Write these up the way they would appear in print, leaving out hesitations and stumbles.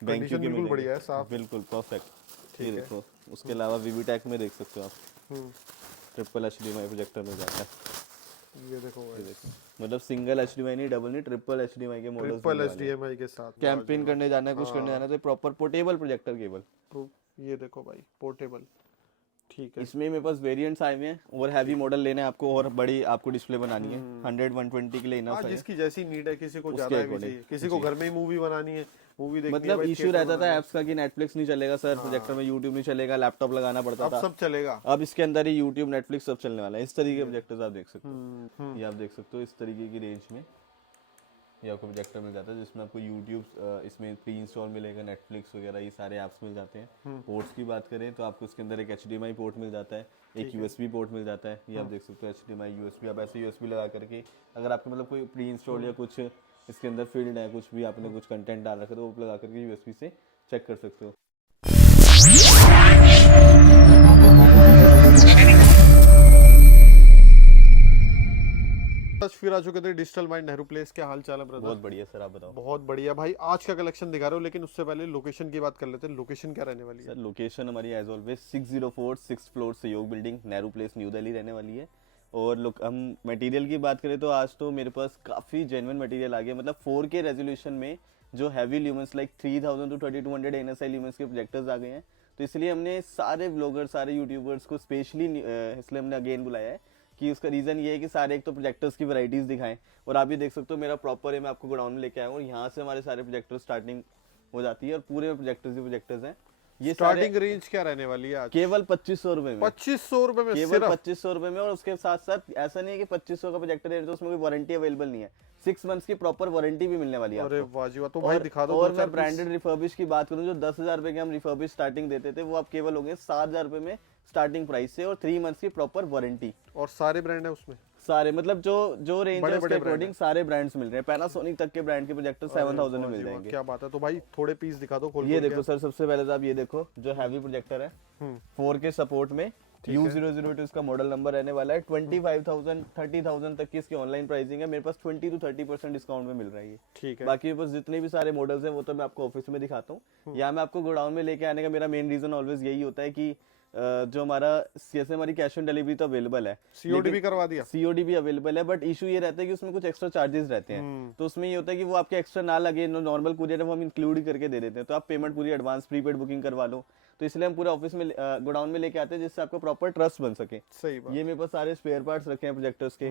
Condition के बिल्कुल बढ़िया मिलेंगे, है, साफ। बिल्कुल परफेक्ट। ये ठीक है। देखो, उसके अलावा वीवीटेक में देख सकते हो आप, हम्म, ट्रिपल HDMI प्रोजेक्टर मिल जाता है। ये देखो ये गाइस, देखो, मतलब सिंगल HDMI नहीं, डबल नहीं, ट्रिपल HDMI के मॉडल्स ट्रिपल मिलने वाले हैं। HDMI के साथ, वाह जी कैंपेन वाह। करने जाना है, कुछ करने जाना हाँ, है, तो प्रॉपर पोर्टेबल प्रोजेक्टर केबल। तो ये देखो भाई, पोर्टेबल। ठीक है। इसमें मेरे पास वेरिएंट्स आए हुए हैं, और हैवी ठीक। मॉडल लेने हैं आपको और बड़ी आपको डिस्प्ले बनानी है, हम्म। 100-120 के लिए हाँ, इनफ है, जिसकी जैसी नीड है, किसी को उसके ज्यादा हैवी अकॉर्डिंग। चाहिए, किसी को जी, घर में ही मूवी बनानी है, मूवी देखनी है मतलब भाई, इशू थिएटर रहता था बनाना है। ऐप्स का कि नेटफ्लिक्स नहीं चलेगा सर प्रोजेक्टर हाँ, में, यूट्यूब नहीं चलेगा, लैपटॉप लगाना पड़ता अब था। सब चलेगा। अब इसके अंदर ही यूट्यूब नेटफ्लिक्स सब चलने वाला है। इस तरीके के ये। प्रोजेक्टर्स आप देख सकते हो, ये आप देख सकते हो इस तरीके की रेंज में ये आपको प्रोजेक्टर मिल जाता है, जिसमें आपको यूट्यूब इसमें प्री इंस्टॉल मिलेगा, नेटफ्लिक्स वगैरह ये सारे ऐप्स मिल जाते हैं। पोर्ट्स की बात करें तो आपको इसके अंदर एक HDMI पोर्ट मिल जाता है, एक USB पोर्ट मिल जाता है, ये आप देख सकते हो HDMI USB। आप ऐसे USB लगा करके, अगर आपके मतलब कोई प्री इंस्टॉल या कुछ इसके अंदर फील्ड है, कुछ भी आपने कुछ कंटेंट डाल रखा है, तो वो लगा करके USB से चेक कर सकते हो। बस फिर आ चुके थे डिजिटल माइंड नेहरू प्लेस। क्या हाल चाल है ब्रदर? बहुत बढ़िया सर, आप बताओ। बहुत बढ़िया भाई। आज का कलेक्शन दिखा रहे हो, लेकिन उससे पहले लोकेशन की बात कर लेते हैं। लोकेशन क्या रहने वाली है? सर लोकेशन हमारी एज ऑलवेज 604 6th फ्लोर सहयोग building, Nehru place, new Delhi रहने वाली है। और लोग हम मटेरियल की बात करें तो आज तो मेरे पास काफ़ी जेन्युइन मटेरियल आ गया, मतलब 4K रेजोल्यूशन में जो heavy lumens like 3000 to 2200 NSI lumens के प्रोजेक्टर्स आ गए हैं। तो इसलिए हमने सारे ब्लॉगर्स, सारे यूट्यूबर्स को स्पेशली इसलिए हमने अगेन बुलाया है कि उसका रीज़न ये है कि सारे एक तो प्रोजेक्टर्स की वैरायटीज़ दिखाएं, और आप भी देख सकते हो मेरा प्रॉपर है, मैं आपको गोडाउन में लेके आया हूँ, और यहाँ से हमारे सारे प्रोजेक्टर स्टार्टिंग हो जाती है, और पूरे में प्रोजेक्टर्स ही प्रोजेक्टर्स हैं। ये सारे स्टार्टिंग रेंज क्या रहने वाली है आज? केवल 2500 रुपए में, 2500 रुपए में केवल सिर्फ? 2500 रुपए में। और उसके साथ साथ ऐसा नहीं है कि 2500 का प्रोजेक्टर दे रहे तो उसमें कोई वारंटी अवेलेबल नहीं है, 6 मंथ्स की प्रॉपर वारंटी भी मिलने वाली है अरे आपको। वाह जी वाह, तो भाई दिखा दो और दो चार मैं ब्रांडेड रिफर्बिश की बात करूं, जो 10,000 रुपए के हम रिफर्बिश स्टार्टिंग देते थे, वो आप केवल होंगे 7,000 रुपए में स्टार्टिंग प्राइस से, और 3 मंथ्स की प्रॉपर वारंटी। पीस। और सारे ब्रांड है उसमें? सारे मतलब जो जो रेंज है बड़े उसके बड़े ब्रांड अकॉर्डिंग सारे ब्रांड्स मिल रहे हैं, पैनासोनिक तक के ब्रांड के प्रोजेक्टर 7000 में वाह मिल जी वाह, जाएंगे। क्या बात है। तो भाई थोड़े पीस दिखा दो खोल ये खोल देखो के। सर, सबसे पहले तो आप ये देखो जो हैवी प्रोजेक्टर है, 4K सपोर्ट में, U002 इसका मॉडल नंबर रहने वाला है। 25,000 30,000 तक की इसकी ऑनलाइन प्राइसिंग है, मेरे पास 20 to 30% डिस्काउंट में मिल रहा है ये। ठीक है। बाकी मेरे पास जितने भी सारे मॉडल्स हैं वो तो मैं आपको ऑफिस में दिखाता हूँ, या मैं आपको गोडाउन में लेके आने का मेरा मेन रीजन ऑलवेज यही होता है कि जो हमारा जैसे हमारी कैश ऑन डिलीवरी तो अवेलेबल है, COD भी करवा दिया? COD भी अवेलेबल है, बट इशू ये रहता है कि उसमें कुछ एक्स्ट्रा चार्जेस रहते हैं। तो उसमें ये होता है कि वो आपके एक्स्ट्रा ना लगे, नॉर्मल कुरियर है वो हम इंक्लूड करके दे देते हैं, तो आप पेमेंट पूरी एडवांस प्रीपेड बुकिंग करवा लो। तो इसलिए हम पूरा ऑफिस में गोडाउन में लेके आते हैं, जिससे आपको प्रॉपर ट्रस्ट बन सके। सही बात। ये मेरे पास सारे स्पेयर पार्ट्स रखे हैं प्रोजेक्टर्स के,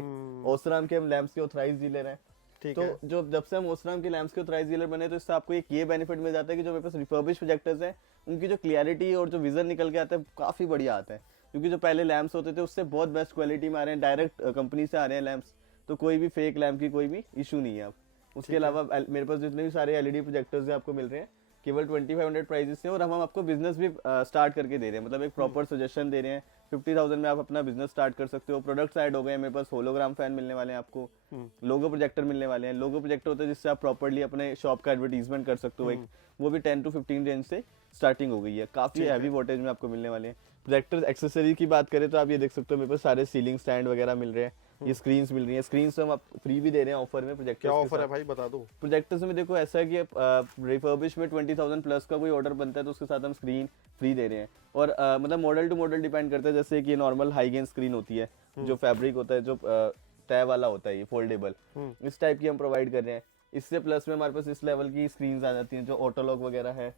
ओसराम के हम लैंप्स के ऑथराइज डीलर हैं। ठीक तो है। जो जब से हम ओसराम के लैंप्स के ऑथराइज डीलर बने, तो इससे आपको एक ये बेनिफिट मिल जाता है कि जो मेरे पास रिफर्बिश प्रोजेक्टर्स हैं, उनकी जो क्लियरिटी और जो विजन निकल के आता है काफी बढ़िया आता है, क्योंकि जो पहले लैंप्स होते थे उससे बहुत बेस्ट क्वालिटी में आ रहे हैं, डायरेक्ट कंपनी से आ रहे हैं लैंप्स, तो कोई भी फेक लैंप की कोई भी इशू नहीं है अब। उसके अलावा मेरे पास जितने भी सारे LED प्रोजेक्टर्स हैं आपको मिल रहे हैं केवल 2500 प्राइजेस से, और हम आपको बिजनेस भी स्टार्ट करके दे रहे हैं, मतलब एक प्रॉपर सजेशन दे रहे हैं। 50,000 में आप अपना बिजनेस स्टार्ट कर सकते हो। प्रोडक्ट्स ऐड हो गए हैं मेरे पास, होलोग्राम फैन मिलने वाले हैं आपको, लोगो प्रोजेक्टर मिलने वाले हैं। लोगो प्रोजेक्टर होता है जिससे आप प्रॉपर्ली अपने शॉप का एडवर्टीजमेंट कर सकते हो, एक वो भी 10 to 15 रेंज से स्टार्टिंग हो गई है, काफी हैवी वोल्टेज में आपको मिलने वाले हैं। प्रोजेक्टर एक्सेसरी की बात करें तो आप ये देख सकते हो मेरे पास सारे सीलिंग स्टैंड वगैरह मिल रहे हैं, ये स्क्रीन्स मिल रही है। स्क्रीन्स तो हम आप फ्री भी दे रहे हैं ऑफर में प्रोजेक्टर। क्या ऑफर है भाई, बता दो। प्रोजेक्टर्स में देखो ऐसा है कि रिफर्बिश में 20,000 प्लस का कोई ऑर्डर बनता है तो उसके साथ हम स्क्रीन फ्री दे रहे हैं। और मतलब मॉडल टू मॉडल डिपेंड करता है, जैसे कि नॉर्मल हाई गेन स्क्रीन होती है, जो फैब्रिक होता है, जो तय वाला होता है, ये फोल्डेबल, इस टाइप की हम प्रोवाइड कर रहे हैं। इससे प्लस में हमारे पास इस लेवल की स्क्रीन्स आ जाती हैं, जो ऑटो लॉक वगैरह है,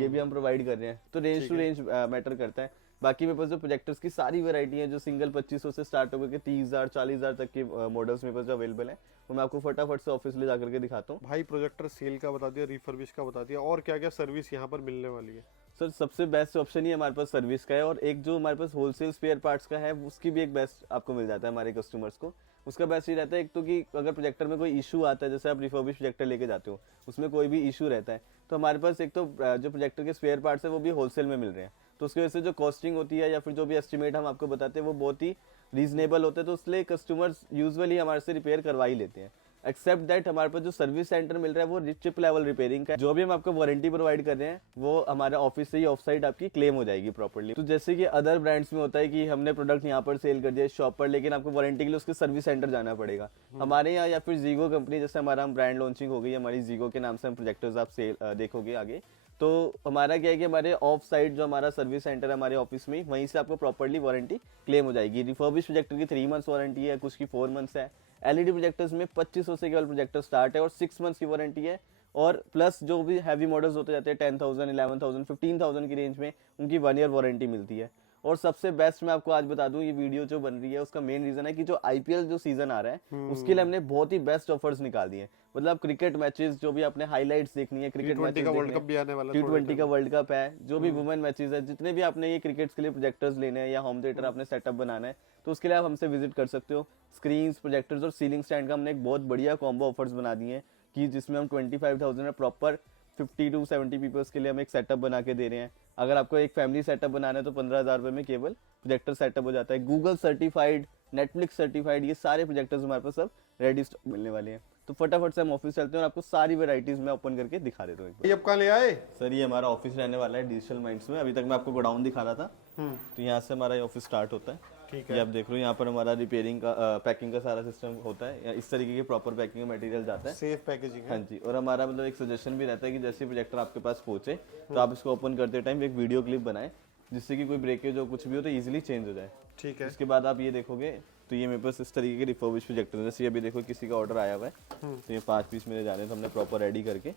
ये भी हम प्रोवाइड कर रहे हैं। तो रेंज टू रेंज मैटर करता है। बाकी मेरे पास जो प्रोजेक्टर्स की सारी वैरायटी है, जो सिंगल 2500 से स्टार्ट होकर के 30,000 40,000 तक के मॉडल्स मेरे पास जो अवेलेबल है, वो मैं आपको फटाफट से ऑफिस ले जाकर के दिखाता हूँ। भाई प्रोजेक्टर सेल का बता दिया, रिफर्बिश का बता दिया, और क्या क्या सर्विस यहाँ पर मिलने वाली है? सर सबसे बेस्ट ऑप्शन ही हमारे पास सर्विस का है, और एक जो हमारे पास होलसेल स्पेयर पार्ट्स का है उसकी भी एक बेस्ट आपको मिल जाता है हमारे कस्टमर्स को। उसका बेस्ट ये रहता है एक तो कि अगर प्रोजेक्टर में कोई इशू आता है, जैसे आप रिफर्बिश प्रोजेक्टर लेके जाते हो, उसमें कोई भी इशू रहता है, तो हमारे पास एक तो जो प्रोजेक्टर के स्पेयर पार्ट्स है वो भी होलसेल में मिल रहे हैं, तो उसकी वजह से जो कॉस्टिंग होती है या फिर जो भी एस्टिमेट हम आपको बताते हैं वो बहुत ही रीजनेबल होते हैं, तो इसलिए कस्टमर्स यूजुअली हमारे से रिपेयर करवा ही लेते हैं। एक्सेप्ट दैट हमारे पास जो सर्विस सेंटर मिल रहा है वो चिप लेवल रिपेयरिंग का है, जो भी हम आपको वारंटी प्रोवाइड कर रहे हैं वो हमारे ऑफिस से ही ऑफ साइट आपकी क्लेम हो जाएगी प्रॉपर्ली। तो जैसे कि अदर ब्रांड्स में होता है कि हमने प्रोडक्ट यहाँ पर सेल कर दिया शॉप पर, लेकिन आपको वारंटी के लिए उसके सर्विस सेंटर जाना पड़ेगा। हमारे यहाँ या फिर जीगो कंपनी, जैसे हमारा हम ब्रांड लॉन्चिंग हो गई हमारी जीगो के नाम से, हम प्रोजेक्टर्स आप सेल देखोगे आगे, तो हमारा क्या है कि हमारे ऑफ साइड जो हमारा सर्विस सेंटर है हमारे ऑफिस में ही, वहीं से आपको प्रॉपर्ली वारंटी क्लेम हो जाएगी। रिफर्बिश प्रोजेक्टर की 3 मंथ्स वारंटी है, कुछ की 4 मंथ्स है। एलईडी प्रोजेक्टर्स में 2500 से केवल प्रोजेक्टर स्टार्ट है और 6 मंथ्स की वारंटी है। और प्लस जो भी हैवी मॉडल्स होते जाते हैं 10,000, 11,000, 15,000 की रेंज में, उनकी 1 ईयर वारंटी मिलती है। और सबसे बेस्ट मैं आपको आज बता दूं, ये वीडियो जो बन रही है उसका मेन रीजन है कि जो आईपीएल जो सीजन आ रहा है उसके लिए हमने बहुत ही बेस्ट ऑफर्स निकाल दिए हैं। मतलब क्रिकेट मैचेस जो भी आपने हाइलाइट्स देखनी है, क्रिकेट मैचेस का वर्ल्ड कप भी आने वाला है, T20 का वर्ल्ड कप है, जो भी वुमेन मैचेस है, जितने भी आपने ये क्रिकेट के लिए प्रोजेक्टर्स लेने हैं या होम थिएटर आपने सेटअप बनाना है, तो उसके लिए आप हमसे विजिट कर सकते हो। स्क्रीन्स, प्रोजेक्टर्स और सीलिंग स्टैंड का हमने एक बहुत बढ़िया कॉम्बो ऑफर्स बना दिए हैं कि जिसमें हम 25,000 में प्रॉपर 50 to 70 पीपल्स के लिए हम एक सेटअप बना के दे रहे हैं। अगर आपको एक फैमिली सेटअप बनाना है तो 15,000 रुपये में केवल प्रोजेक्टर सेटअप हो जाता है। गूगल सर्टिफाइड, नेटफ्लिक्स सर्टिफाइड, ये सारे प्रोजेक्टर्स हमारे पास सब रेडी स्टॉक मिलने वाले हैं। तो फटाफट से हम ऑफिस चलते हैं और आपको सारी वेराइटीज में ओपन करके दिखा देता हूँ। ये अब कहाँ ले आए? सर ये हमारा ऑफिस रहने वाला है डिजिटल माइंड्स में। अभी तक मैं आपको गोडाउन दिखा रहा था, तो यहाँ से हमारा ये ऑफिस स्टार्ट होता है। ठीक ये आप देख रहे हो, यहाँ पर हमारा रिपेयरिंग का पैकिंग का सारा सिस्टम होता है। इस तरीके के प्रॉपर पैकिंग का मटेरियल जाता है। सेफ पैकेजिंग है। हाँ जी, और हमारा मतलब एक सजेशन भी रहता है कि जैसे प्रोजेक्टर आपके पास पहुंचे तो आप इसको ओपन करते टाइम एक वीडियो क्लिप बनाएं, जिससे कि कोई ब्रेकेज हो कुछ भी हो तो इजीली चेंज हो जाए। ठीक है। उसके बाद आप ये देखोगे तो ये मेरे पास इस तरीके के रिफर्बिश प्रोजेक्टर है। जैसे अभी देखो किसी का ऑर्डर आया हुआ है, तो ये 5 पीस मेरे जा रहे हैं, तो हमने प्रॉपर रेडी करके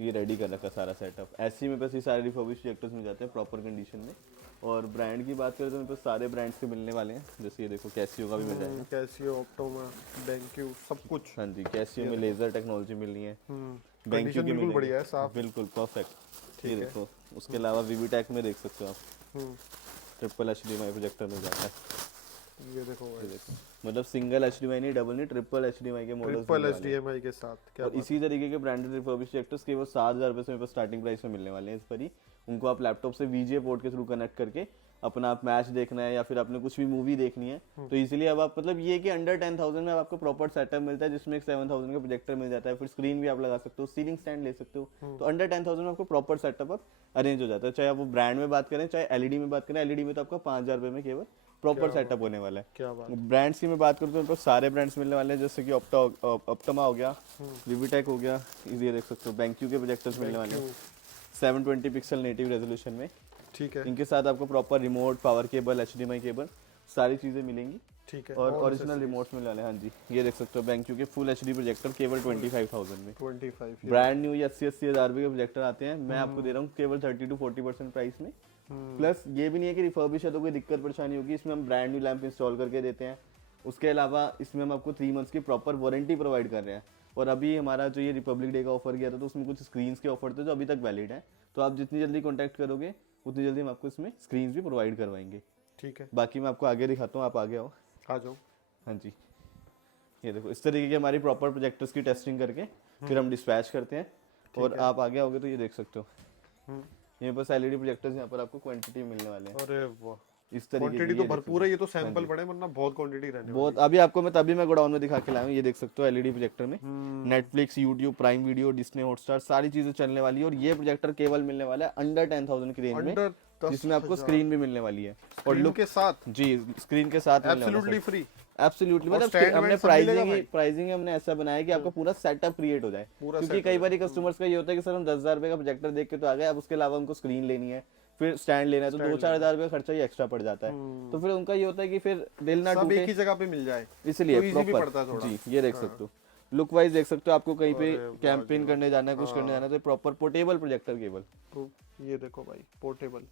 ये रेडी कर रखा सारा सेटअप। ऐसे ही मेरे पास ये सारे रिफर्बिश प्रोजेक्टर्स मिल जाते हैं प्रॉपर कंडीशन में। और ब्रांड की बात करें तो मेरे पास सारे ब्रांड्स के मिलने वाले हैं। जैसे ये देखो कैसियो का भी मिल जाएगा, कैसियो, ऑप्टोमा, बेंक्यू, सब कुछ। हाँ जी, कैसियो में लेजर टेक्नोलॉजी मिलनी है, कंडीशन बिल्कुल बढ़िया है, साफ। बिल्कुल परफेक्ट। ये देखो, उसके अलावा वीवीटेक में देख सकते हो आप, ट्रिपल HDMI प्रोजेक्टर मिल जाता है। ये देखो भाई, मतलब सिंगल HDMI नहीं, डबल नहीं, ट्रिपल HDMI के मॉडल्स ट्रिपल HDMI के साथ। क्या और इसी तरीके के ब्रांडेड रिफर्बिश प्रोजेक्टर्स केवल 7,000 रुपये से मेरे पास स्टार्टिंग प्राइस में मिलने वाले हैं। इस पर ही उनको आप लैपटॉप से VGA पोर्ट के थ्रू कनेक्ट करके अपना आप मैच देखना है या फिर आपने कुछ भी मूवी देखनी है तो इजीली अब आप, मतलब ये कि अंडर 10,000 में आपको प्रॉपर सेटअप मिलता है, जिसमें एक 7,000 का प्रोजेक्टर मिल जाता है। फिर स्क्रीन भी आप लगा सकते हो, सीलिंग स्टैंड ले सकते हो। तो अंडर 10,000 में आपको प्रॉपर सेटअप आप अरेंज हो जाता है। चाहे आप वो ब्रांड में बात करें, चाहे LED में बात करें। LED में तो आपका 5,000 रुपये में केवल प्रॉपर सेटअप होने वाला है। क्या बात। ब्रांड्स की मैं बात करूँ तो मेरे पास सारे ब्रांड्स मिलने वाले हैं, जैसे कि ऑप्टोमा हो गया, वीवीटेक हो गया, ये देख सकते हो, बेंक्यू के प्रोजेक्टर्स मिलने वाले हैं 720 पिक्सल नेटिव रेजोल्यूशन में। ठीक है। इनके साथ आपको proper remote, power cable, HDMI cable, सारी चीजें मिलेंगी। ठीक है। और ओरिजिनल रिमोट्स मिलने वाले हैं। हाँ जी, ये देख सकते हो बेंक्यू के फुल HD प्रोजेक्टर केवल 25,000 में। 25 ब्रांड न्यू ये 80-80 हज़ार रुपये के प्रोजेक्टर आते हैं, मैं आपको दे रहा हूँ केवल 30 to 40% प्राइस में। प्लस ये भी नहीं है कि रिफर्बिश है तो कोई दिक्कत परेशानी होगी, इसमें हम ब्रांड न्यू लैंप इंस्टॉल करके देते हैं। उसके अलावा इसमें हम आपको 3 मंथ्स की प्रॉपर वारंटी प्रोवाइड कर रहे हैं। और अभी हमारा जो ये रिपब्लिक डे का ऑफर किया था तो उसमें कुछ स्क्रीन्स के ऑफर थे जो अभी तक वैलिड है। तो आप जितनी जल्दी कॉन्टैक्ट करोगे उतनी जल्दी हम आपको इसमें स्क्रीन्स भी प्रोवाइड करवाएंगे। ठीक है। बाकी मैं आपको आगे दिखाता हूँ, आप आगे आओ। आ जाओ। हाँ जी, ये देखो इस तरीके की हमारी प्रॉपर प्रोजेक्टर्स की टेस्टिंग करके फिर हम डिस्पैच करते हैं। और आप आगे आओगे तो ये देख सकते हो, ये बस LED प्रोजेक्टर्स यहाँ पर आपको क्वांटिटी मिलने वाले हैं। अरे वाह, इस तरीके क्वांटिटी की तो ये भरपूर है। ये तो सैंपल पड़े, वरना बहुत क्वांटिटी रहने बहुत। अभी आपको मैं तभी मैं गोडाउन में दिखा के लाया हूँ। ये देख सकते हो LED प्रोजेक्टर में Netflix, YouTube, prime video, Disney Hotstar सारी चीजें चलने वाली है। और ये प्रोजेक्टर केवल मिलने वाला है अंडर 10,000 की रेंज में, जिसमें आपको स्क्रीन भी मिलने वाली है और लुक के साथ। जी, स्क्रीन के साथ एब्सोल्युटली फ्री। एब्सोल्युटली, मतलब हमने प्राइसिंग हमने ऐसा बनाया कि आपका पूरा सेटअप क्रिएट हो जाए। क्योंकि कई बार कस्टमर्स का ये होता है कि सर हम 10,000 रुपए का प्रोजेक्टर देख के तो आ गए, अब उसके अलावा हमको स्क्रीन लेनी है, फिर स्टैंड लेना है, तो 2-4 हज़ार रुपए का खर्चा ही एक्स्ट्रा पड़ जाता है। तो फिर उनका ये होता है कि फिर दिल ना टूटे, एक ही जगह पे मिल जाए, इसलिए प्रॉपर। जी, ये देख सकते हो, लुक वाइज देख सकते हो। आपको कहीं पे कैंपेन करने जाना है, कुछ करने जाना है तो प्रॉपर पोर्टेबल प्रोजेक्टर केबल। तो ये देखो भाई, पोर्टेबल।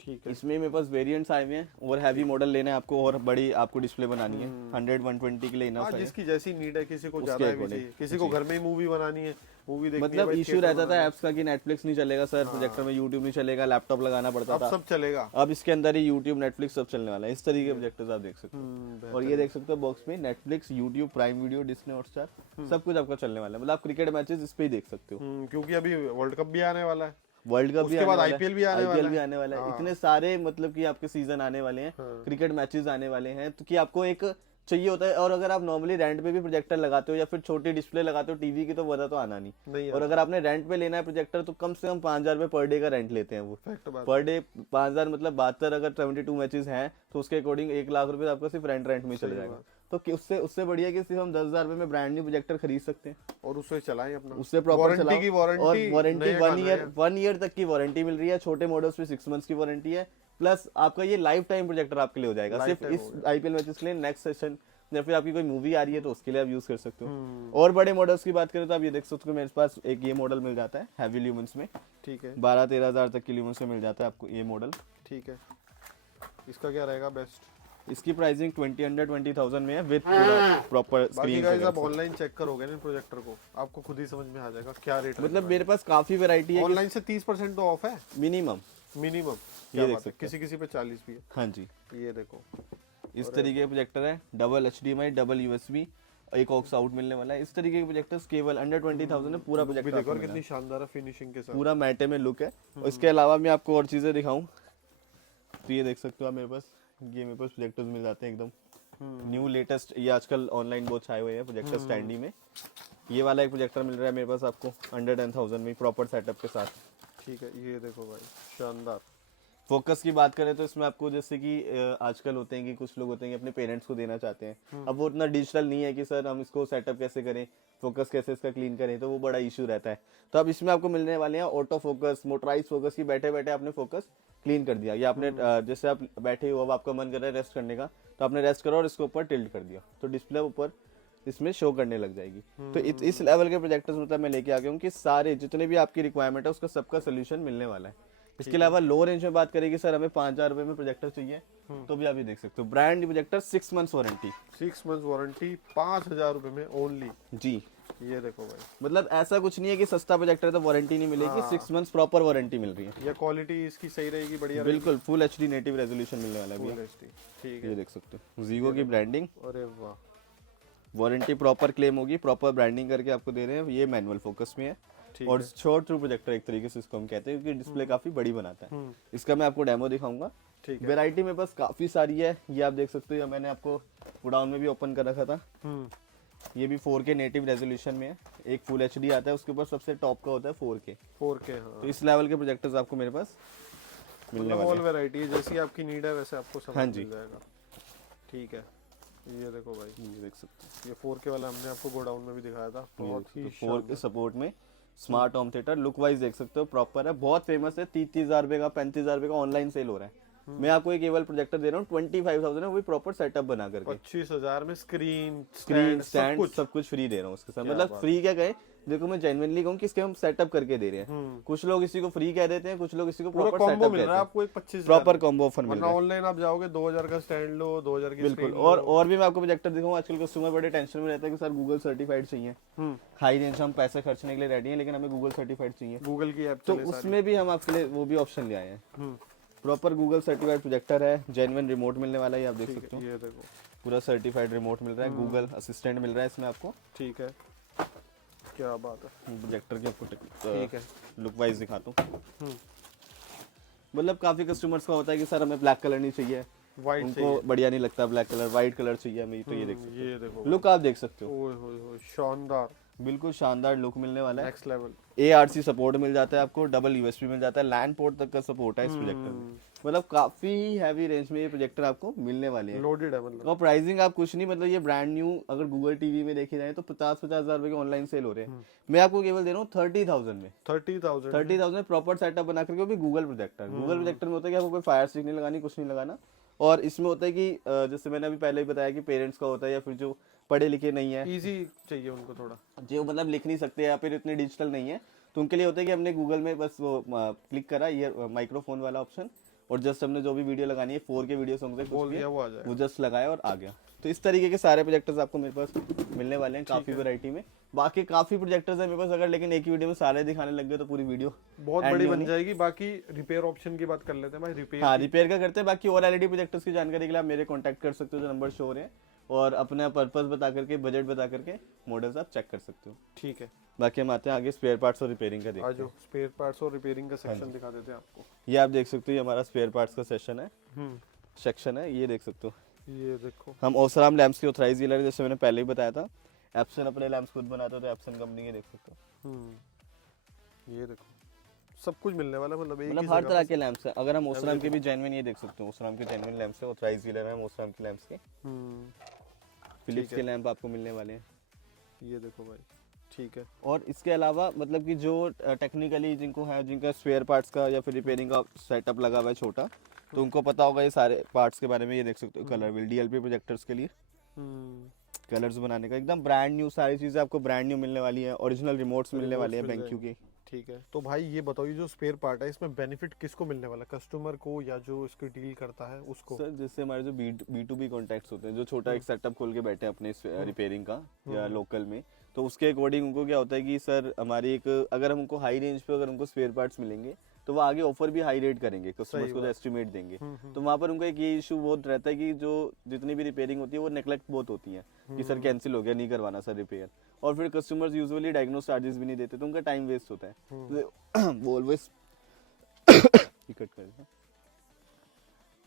ठीक है। इसमें मेरे पास वेरिएंट्स आए हुए हैं और हैवी मॉडल लेना है आपको और बड़ी आपको डिस्प्ले बनानी है 100-120 के लिए इनफ है। जिसकी जैसी नीड है, किसी को ज्यादा भी चाहिए, किसी को घर में ही मूवी बनानी है, मूवी देखनी है। मतलब इशू रहता था ऐप्स का कि नेटफ्लिक्स नहीं चलेगा सर, प्रोजेक्टर में यूट्यूब नहीं चलेगा, लैपटॉप लगाना पड़ता था। अब सब चलेगा, अब इसके अंदर ही यूट्यूब, नेटफ्लिक्स सब चलने वाला है। इस तरीके के प्रोजेक्टर्स आप देख सकते हो। और ये देख सकते हो बॉक्स में Netflix, YouTube, prime video, Disney Hotstar सब कुछ आपका चलने वाला है। मतलब आप क्रिकेट मैचेस इस पे ही देख सकते हो, क्योंकि अभी वर्ल्ड कप भी आने वाला है, वर्ल्ड कप भी उसके बाद आने वाला है, IPL भी आने वाला है। इतने सारे मतलब कि आपके सीजन आने वाले हैं, क्रिकेट मैचेस आने वाले हैं, तो कि आपको एक चाहिए होता है। और अगर आप नॉर्मली रेंट पे भी प्रोजेक्टर लगाते हो या फिर छोटी डिस्प्ले लगाते हो टीवी की, तो मजा तो आना नहीं। और अगर आपने रेंट पे लेना है प्रोजेक्टर तो कम से कम 5,000 रुपए पर डे का रेंट लेते हैं वो। पर डे 5,000 मतलब 72, अगर 72 मैचेस हैं तो उसके अकॉर्डिंग 1 लाख रुपए आपका सिर्फ रेंट में चले जाएगा। तो उससे उससे बढ़िया कि सिर्फ हम 10,000 रुपए में ब्रांड न्यू प्रोजेक्टर खरीद सकते हैं, और उससे चलाएं अपना, उससे प्रॉपर वारंटी की और वारंटी, वारंटी नया गाना है। 1 ईयर तक की वारंटी मिल रही है, छोटे मॉडल्स पे 6 मंथ्स की वारंटी है, प्लस आपका ये लाइफ टाइम प्रोजेक्टर आपके लिए हो जाएगा, सिर्फ Lifetime इस हो गया। आईपीएल मैचेस के लिए, नेक्स्ट सेशन या फिर आपकी कोई मूवी आ रही है तो उसके लिए आप यूज कर सकते हो। हम्म। और बड़े मॉडल्स की बात करें तो आप ये देख सकते हो मेरे पास एक ये मॉडल मिल जाता है हैवी ल्यूमेंस में, ठीक है 12-13 हज़ार तक की ल्यूमेंस में मिल जाता है आपको ये मॉडल। ठीक है, इसका क्या रहेगा बेस्ट? इसकी प्राइसिंग 20,000 में है विद पूरा प्रॉपर बाकी स्क्रीन गाइस आप ऑनलाइन चेक करोगे ना प्रोजेक्टर को, आपको खुद ही समझ में आ जाएगा क्या रेट मतलब मेरे पास काफी वैरायटी है ऑनलाइन से 30% तो ऑफ है मिनिमम। मिनिमम। ये क्या देख बात है, सकते हैं। किसी किसी पे 40 भी है। हाँ जी, ये देखो, इस तरीके का प्रोजेक्टर है, डबल HDMI, डबल USB, एक ऑक्स आउट मिलने वाला है। इस तरीके के प्रोजेक्टर्स केवल अंडर 20,000 में पूरा भी प्रोजेक्टर देखो आपको और मिलेगा। कितनी शानदार है फिनिशिंग के साथ। पूरा मैटे में लुक है। और इसके अलावा मैं आपको और चीजें दिखाऊं तो ये देख सकते हो आप मेरे पास, ये मेरे पास प्रोजेक्टर्स मिल जाते हैं एकदम न्यू लेटेस्ट, ये आजकल ऑनलाइन बहुत छाए हुए हैं प्रोजेक्टर स्टैंडी में। ये वाला एक प्रोजेक्टर मिल रहा है मेरे पास आपको अंडर 10,000 में प्रॉपर सेटअप के साथ। ठीक है, ये देखो भाई शानदार। फोकस की बात करें तो इसमें आपको जैसे कि आजकल होते हैं कि कुछ लोग होते हैं कि अपने पेरेंट्स को देना चाहते हैं, अब वो उतना डिजिटल नहीं है कि सर हम इसको सेटअप कैसे करें, फोकस कैसे इसका क्लीन करें, तो वो बड़ा इशू रहता है। तो अब इसमें आपको मिलने वाले हैं ऑटो फोकस, मोटराइज फोकस की बैठे बैठे आपने फोकस क्लीन कर दिया, या आपने जैसे आप बैठे हो अब आपका मन कर रहा है रेस्ट करने का, तो आपने रेस्ट करो और इसको ऊपर टिल्ट कर दिया तो डिस्प्ले ऊपर इसमें शो करने लग जाएगी। तो इस लेवल के प्रोजेक्टर्स मतलब मैं लेके आ गया हूँ कि सारे जितने भी आपकी रिक्वायरमेंट है उसका सबका सोल्यूशन मिलने वाला है। इसके अलावा लो रेंज में बात करेंगे सर हमें 5,000 रुपए में प्रोजेक्टर चाहिए, तो भी आप ये देख सकते हो brand projector 6 months warranty, 6 month warranty 5,000 रुपए में ओनली। जी। ये देखो भाई, मतलब ऐसा कुछ नहीं है कि सस्ता प्रोजेक्टर है तो वारंटी नहीं मिलेगी, 6 मंथ्स प्रॉपर वारंटी मिल रही है। ये क्वालिटी इसकी सही रहेगी, बढ़िया बिल्कुल फुल HD नेटिव रेजोल्यूशन मिलने वाला है रहेगी, भैया। Full HD, ठीक ये है। देख सकते हो जीगो की ब्रांडिंग, अरे वाह, वारंटी प्रॉपर क्लेम होगी, प्रॉपर ब्रांडिंग करके आपको दे रहे हैं। ये मैनुअल फोकस में है ठीक और है। शॉर्ट थ्रू प्रोजेक्टर एक तरीके से इसको हम कहते हैं क्योंकि डिस्प्ले काफी बड़ी बनाता है। इसका मैं आपको डेमो दिखाऊंगा। ठीक है। वैरायटी में बस काफी सारी है, ये आप देख सकते हो, मैंने आपको गोडाउन में भी ओपन कर रखा था। ये भी 4K नेटिव रेजोल्यूशन में है, एक फुल HD आता है, उसके ऊपर सबसे टॉप का होता है 4K। 4K, हाँ। तो इस लेवल के प्रोजेक्टर्स आपको मेरे पास मिलने वाले ऑल हैं। वैरायटी है, जैसी आपकी नीड है वैसे आपको सब हाँ जी। मिल जाएगा। ठीक है, ये देखो भाई, ये देख सकते हो, ये 4K वाला हमने आपको गोडाउन में भी दिखाया था, ये बहुत देख ही सकते हो 4K सपोर्ट में smart home theatre, look wise देख सकते हो प्रॉपर है, बहुत फेमस है। 30,000 रुपए का 35,000 रुपए का ऑनलाइन सेल हो रहा है। मैं आपको एक केवल प्रोजेक्टर दे रहा हूँ 25,000 है, वो भी प्रॉपर सेटअप बना करके, 25,000 में स्क्रीन स्टैंड सब कुछ फ्री दे रहा हूँ उसके साथ। मतलब फ्री क्या कहें, देखो मैं जेन्युइनली कहूँ कि इसके हम सेटअप करके दे रहे हैं। कुछ लोग इसी को फ्री कह देते हैं, कुछ लोग इसी को पूरा प्रॉपर कॉम्बो सेटअप मिल कहते रहा है हैं। आपको, एक 25,000 प्रॉपर कॉम्बो ऑफर मिल वरना रहा है। ऑनलाइन आप जाओगे 2,000 का स्टैंड लो, 2,000 की बिल्कुल। स्क्रीन और भी मैं आपको प्रोजेक्टर दिखाऊं, आजकल कस्टमर बड़े टेंशन में रहता है कि सर गूगल सर्टिफाइड चाहिए, हाई रेंज हम पैसे खर्चने के लिए रेडी हैं लेकिन हमें गूगल सर्टिफाइड चाहिए, गूगल की ऐप तो चले सारी। उसमें भी हम आपके लिए वो भी ऑप्शन ले आए हैं। प्रॉपर गूगल सर्टिफाइड प्रोजेक्टर है, जेन्युइन रिमोट मिलने वाला है, ये आप देख सकते हो, ये देखो, पूरा सर्टिफाइड रिमोट मिल रहा है, गूगल असिस्टेंट मिल रहा है इसमें आपको। ठीक है, क्या बात है। प्रोजेक्टर की आपको ठीक है, लुक वाइज दिखाता हूँ। मतलब काफी कस्टमर्स का होता है कि सर हमें ब्लैक कलर नहीं चाहिए, वाइट उनको बढ़िया नहीं लगता ब्लैक कलर, व्हाइट कलर चाहिए हमें, तो ये देख सकते ये देखो, हो, लुक आप देख सकते हो, ओए होए होए, शानदार, बिल्कुल शानदार लुक मिलने वाला है। Next level. ARC सपोर्ट मिल जाता है आपको, डबल USB मिल जाता है, लैंड पोर्ट तक का सपोर्ट है इस प्रोजेक्टर में। मतलब काफी हैवी रेंज में ये प्रोजेक्टर आपको मिलने वाले हैं। लोडेड है मतलब। और प्राइसिंग आप कुछ नहीं, मतलब ये ब्रांड न्यू अगर गूगल टीवी में देखी जाए तो 50,000 रुपए के ऑनलाइन सेल हो रहे हैं, मैं आपको केवल दे रहा हूँ 30,000 में। 30,000 में प्रॉपर सेटअप बना करके, वो भी गूगल प्रोजेक्टर। गूगल प्रोजेक्टर में होता है कि आपको कोई फायर स्टिक नहीं लगानी, कुछ नहीं लगाना। और इसमें होता है कि जैसे मैंने अभी पहले ही बताया कि पेरेंट्स का होता है या फिर जो पढ़े लिखे नहीं है, इजी चाहिए उनको थोड़ा, जो मतलब लिख नहीं सकते या फिर इतने डिजिटल नहीं है, तो उनके लिए होता है कि हमने गूगल में बस वो क्लिक करा ये माइक्रोफोन वाला ऑप्शन, और जस्ट हमने जो भी वीडियो लगानी है 4K वीडियो सॉन्ग बोल दिया वो आ जाए। वो जस्ट लगाया और आ गया। तो इस तरीके के सारे प्रोजेक्टर्स आपको मेरे पास मिलने वाले हैं काफी वैरायटी में। बाकी काफी प्रोजेक्टर्स है मेरे पास, अगर लेकिन एक ही वीडियो में सारे दिखाने लग गए तो पूरी वीडियो बहुत बड़ी बन जाएगी। बाकी रिपेयर ऑप्शन की बात कर लेते हैं भाई, रिपेयर। हाँ, रिपेयर का करते हैं। बाकी और LED प्रोजेक्टर्स की जानकारी के लिए आप मेरे कॉन्टैक्ट कर सकते हो, जो नंबर शो हो रहे हैं, और अपना पर्पस बता करके, बजट बता करके मॉडल्स आप चेक कर सकते हो। ठीक है, बाकी हम आते हैं आगे स्पेयर पार्ट्स और रिपेयरिंग का देखते हैं। आज स्पेयर पार्ट्स और रिपेयरिंग का सेक्शन दिखा देते हैं आपको। ये आप देख सकते हो, ये हमारा स्पेयर पार्ट्स का सेशन है, सेक्शन है, ये देख सकते हो। ये देखो, हम ओसराम लैम्प्स के ऑथराइज डीलर है, जैसे मैंने पहले ही बताया था। एप्सन अपने लैम्प्स खुद बनाता है, तो एप्सन कंपनी के देख सकते हो। ये देखो, सब कुछ मिलने वाला है, मतलब एक ही मतलब हर जगह तरह पे। के लैम्प्स हैं। अगर हम ओसराम के भी जेन्युइन ये देख सकते हो, ओसराम के जेन्युइन लैम्प्स है, ऑथराइज डीलर है हम ओसराम के लैम्प्स के। फिलिप्स है। के लैंप आपको मिलने वाले हैं। ये देखो भाई, ठीक है। और इसके अलावा मतलब कि जो टेक्निकली जिनको है, जिनका स्पेयर पार्ट्स का या फिर रिपेयरिंग का सेटअप लगा हुआ है छोटा, तो उनको पता होगा ये सारे पार्ट्स के बारे में। ये देख सकते हो कलर व्हील डीएलपी प्रोजेक्टर्स के लिए कलर्स बनाने का एकदम ब्रांड न्यू, सारी चीज़ें आपको ब्रांड न्यू मिलने वाली है। ओरिजिनल रिमोट्स मिलने वाले हैं BenQ की। ठीक है। तो भाई ये बताओ, ये जो स्पेयर पार्ट है इसमें बेनिफिट किसको मिलने वाला, कस्टमर को या जो इसकी डील करता है उसको? सर जैसे हमारे जो B2B कॉन्टैक्ट्स होते हैं, जो छोटा एक सेटअप खोल के बैठे हैं अपने रिपेयरिंग का या लोकल में, तो उसके अकॉर्डिंग उनको क्या होता है कि सर हमारी एक, अगर हम उनको हाई रेंज पे अगर उनको स्पेयर पार्ट्स मिलेंगे तो वो आगे ऑफर भी हाई रेट करेंगे कस्टमर्स को, जो एस्टिमेट देंगे। तो वहाँ पर उनका एक ये इशू बहुत रहता है कि जो जितनी भी रिपेयरिंग होती है वो नेग्लेक्ट बहुत होती है कि सर कैंसिल हो गया, नहीं करवाना सर रिपेयर। और फिर कस्टमर्स यूजुअली डायग्नोस चार्जेस भी नहीं देते, तो उनका टाइम वेस्ट होता है। वो ऑलवेज कट कर देता,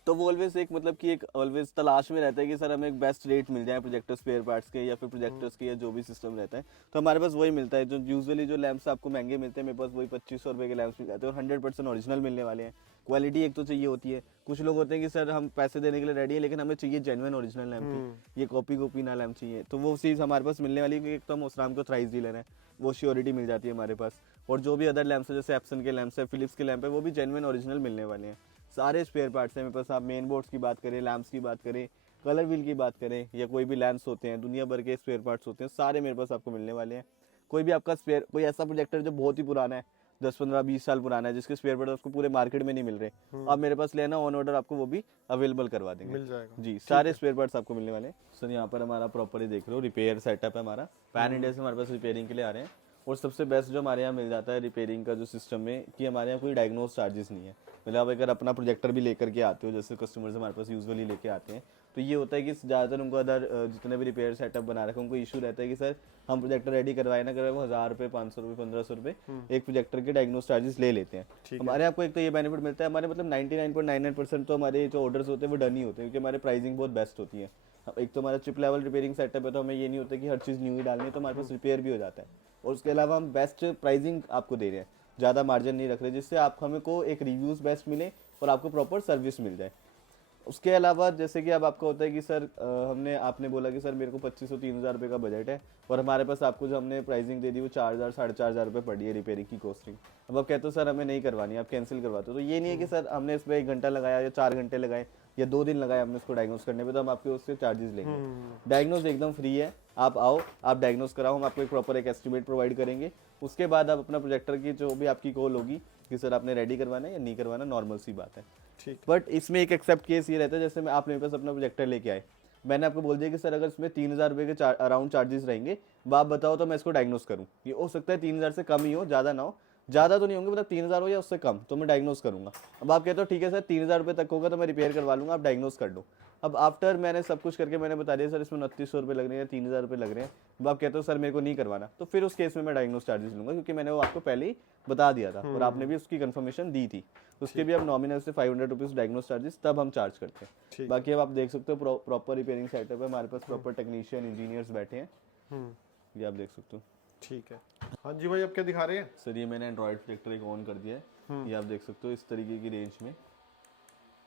तो वो ऑलवेज एक मतलब कि एक ऑलवेज तलाश में रहता है कि सर हमें एक बेस्ट रेट मिल जाए प्रोजेक्टर स्पेयर पार्ट्स के या फिर प्रोजेक्टर्स के, या जो भी सिस्टम रहता है। तो हमारे पास वही मिलता है। जो यूजुअली जो लैंप्स आपको महंगे मिलते हैं, मेरे पास वही 2500 रुपये के लैंप्स मिल जाते हैं और 100% ओरिजिनल मिलने वाले हैं। क्वालिटी एक तो चाहिए होती है, कुछ लोग होते हैं कि सर हम पैसे देने के लिए रेडी है लेकिन हमें चाहिए जेन्युइन ओरिजिनल लैंप ही, ये कॉपी ना लैंप चाहिए, तो वो चीज़ हमारे पास मिलने वाली है। एक तो हम ओसराम को थ्राइस डीलर है, वो श्योरिटी मिल जाती है हमारे पास। और जो भी अदर लैंप्स है, जैसे एप्सन के लैंप्स है, फिलिप्स के लैंप है, वो भी जेन्युइन ओरिजिनल मिलने वाले हैं। सारे स्पेयर पार्ट्स हैं मेरे पास। आप मेन बोर्ड्स की बात करें, लैंप्स की बात करें, कलर व्हील की बात करें, या कोई भी लैंप्स होते हैं, दुनिया भर के स्पेयर पार्ट्स होते हैं, सारे मेरे पास आपको मिलने वाले हैं। कोई भी आपका स्पेयर, कोई ऐसा प्रोजेक्टर जो बहुत ही पुराना है, 10-15-20 साल पुराना है, जिसके स्पेयर पार्ट्स उसको पूरे मार्केट में नहीं मिल रहे, आप मेरे पास लेना, ऑन ऑर्डर आपको वो भी अवेलेबल करवा देंगे, मिल जाएगा जी। सारे स्पेयर पार्ट्स आपको मिलने वाले हैं। सर यहाँ पर हमारा प्रॉपर ही देख रहे हो रिपेयर सेटअप है हमारा। पैन इंडिया से हमारे पास रिपेयरिंग के लिए आ रहे हैं। और सबसे बेस्ट जो हमारे यहाँ मिल जाता है रिपेयरिंग का जो सिस्टम में, कि हमारे यहाँ कोई डायग्नोस चार्जेस नहीं है। मतलब आप अगर अपना प्रोजेक्टर भी लेकर के आते हो, जैसे कस्टमर्स हमारे पास यूजुअली लेके आते हैं, तो ये होता है कि ज़्यादातर उनको अदर जितने भी रिपेयर सेटअप बना रखे उनको इशू रहता है कि सर हम प्रोजेक्टर रेडी करवाए ना करवाए, वो 1000 रुपये, 500 रुपये, 1500 रुपये एक प्रोजेक्टर के डायग्नोस चार्जेस ले लेते हैं। हमारे आपको एक तो ये बेनिफिट मिलता है, हमारे मतलब 99.99% तो हमारे जो ऑर्डर्स होते हैं वो डन ही होते हैं, क्योंकि हमारे प्राइसिंग बहुत बेस्ट होती है। एक तो हमारा चिप लेवल रिपेयरिंग सेटअप है, तो हमें ये नहीं होता कि हर चीज़ न्यू ही डालनी है, तो हमारे पास रिपेयर भी हो जाता है। और उसके अलावा हम बेस्ट प्राइसिंग आपको दे रहे हैं, ज़्यादा मार्जिन नहीं रख रहे, जिससे आप हमें को एक रिव्यूज़ बेस्ट मिले और आपको प्रॉपर सर्विस मिल जाए। उसके अलावा जैसे कि अब आपका होता है कि सर आपने बोला कि सर मेरे को 2500-3000 रुपये का बजट है, और हमारे पास आपको जो हमने प्राइसिंग दे दी वो 4000-4500 रुपये पड़ी है रिपेयरिंग की कॉस्टिंग। अब आप कहते हो सर हमें नहीं करवानी, आप कैंसिल करवाते हो, तो ये नहीं है कि सर हमने इस पर 1 घंटा लगाया या 4 घंटे लगाए या 2 दिन लगाए हमने उसको डायग्नोस करने पे, तो हम आपके उससे चार्जेस लेंगे। डायग्नोस एकदम फ्री है, आप आओ, आप डायग्नोस कराओ, हम आपको एक प्रॉपर एक एस्टिमेट प्रोवाइड करेंगे। उसके बाद आप अपना प्रोजेक्टर की जो भी आपकी कॉल होगी कि सर आपने रेडी करवाना है या नहीं करवाना, नॉर्मल सी बात है। ठीक। बट इसमें एक एक्सेप्ट केस ये रहता है, जैसे मैं आप मेरे पास अपना प्रोजेक्टर लेके आए, मैंने आपको बोल दिया कि सर अगर इसमें 3000 रुपये के अराउंड चार्जेस रहेंगे, अब आप बताओ तो मैं इसको डायग्नोस करूँ। ये हो सकता है 3000 से कम ही हो, ज़्यादा ना हो, ज़्यादा तो नहीं होंगे, मतलब 3000 हो या उससे कम, तो मैं डायग्नोस करूँगा। अब आप कहते हो ठीक है सर 3000 रुपये तक होगा तो मैं रिपेयर करवा लूँगा, आप डायग्नोस कर दो। अब आफ्टर मैंने सब कुछ करके मैंने बता दिया सर इसमें 2900 रुपये लग रहे हैं, 3000 रुपये लग रहे हैं, अब आप कहते हो सर मेरे को नहीं करवाना, तो फिर उस केस में मैं डायग्नोस चार्जेस लूँगा, क्योंकि मैंने वो आपको पहले ही बता दिया था और आपने भी उसकी कंफर्मेशन दी थी। उसके भी अब नॉमिनल से 500 रुपीज़ डायग्नोस चार्जेस तब हम चार्ज करते हैं। बाकी अब आप देख सकते हो प्रॉपर रिपेयरिंग सेटअप है हमारे पास, प्रॉपर टेक्नीशियन इंजीनियर्स बैठे हैं, ये आप देख सकते हो। ठीक है। हाँ जी भाई, अब क्या दिखा रहे हैं? सर ये मैंने एंड्रॉइड प्रोजेक्टर एक ऑन कर दिया है, ये आप देख सकते हो। इस तरीके की रेंज में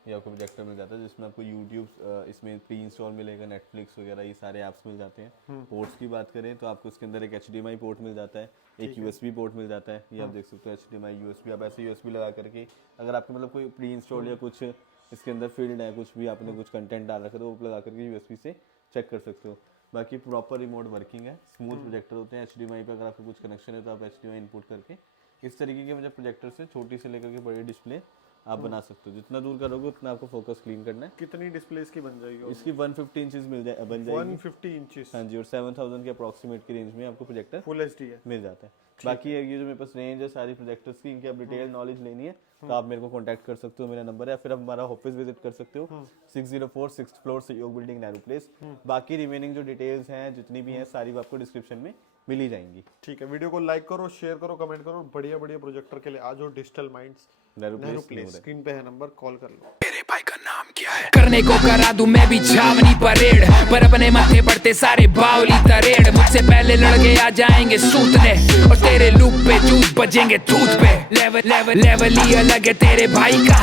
ये आपको प्रोजेक्टर मिल जाता है, जिसमें आपको यूट्यूब इसमें प्री इंस्टॉल मिलेगा, नेटफ्लिक्स वगैरह ये सारे ऐप्स मिल जाते हैं। पोर्ट्स की बात करें तो आपको इसके अंदर एक HDMI पोर्ट मिल जाता है, एक USB पोर्ट मिल जाता है, ये आप देख सकते हो HDMI USB। आप ऐसे USB लगा करके अगर आपके मतलब कोई प्री इंस्टॉल या कुछ इसके अंदर फील्ड है, कुछ भी आपने कुछ कंटेंट डाल रखा है, तो वो लगा करके USB से चेक कर सकते हो। बाकी प्रॉपर रिमोट वर्किंग है, स्मूथ प्रोजेक्टर होते हैं। HDMI पे अगर आपको कुछ कनेक्शन है तो आप HDMI इनपुट करके इस तरीके के मतलब प्रोजेक्टर से छोटी से लेकर के बड़ी डिस्प्ले आप बना सकते हो। जितना दूर करोगे उतना आपको फोकस क्लीन करना है। कितनी डिस्प्ले इसकी बन जाएगी? इसकी 150 इंचेस बन जाएगी। 150 इंचेस? हाँ जी, और 7000 के अप्रोक्सीमेट की रेंज में आपको प्रोजेक्टर फुल HD है, मिल जाता है। बाकी ये जो मेरे पास रेंज है सारी प्रोजेक्टर्स की, इनकी आप डिटेल नॉलेज लेनी है तो आप मेरे को कांटेक्ट कर सकते हो, मेरा नंबर है, या फिर आप हमारा ऑफिस विजिट कर सकते हो 604 6th फ्लोर सहयोग बिल्डिंग, नेहरू प्लेस। बाकी रिमेनिंग जो डिटेल्स हैं जितनी भी हैं सारी आपको डिस्क्रिप्शन में मिल ही जाएंगी। ठीक है। वीडियो को लाइक करो, शेयर करो, कमेंट करो। बढ़िया बढ़िया प्रोजेक्टर के लिए आज हो digital minds, Nehru place. Screen पे है नंबर, कॉल कर लो। मेरे भाई का नाम क्या है? करने को करा दूं मैं भी छावनी परेड, पर अपने माथे पड़ते सारे बावली तरेड़। मुझसे पहले लड़के आ जाएंगे सूतने, और तेरे लूप पे जूस बजेंगे थूत पे। लेवल ही अलग है तेरे भाई का।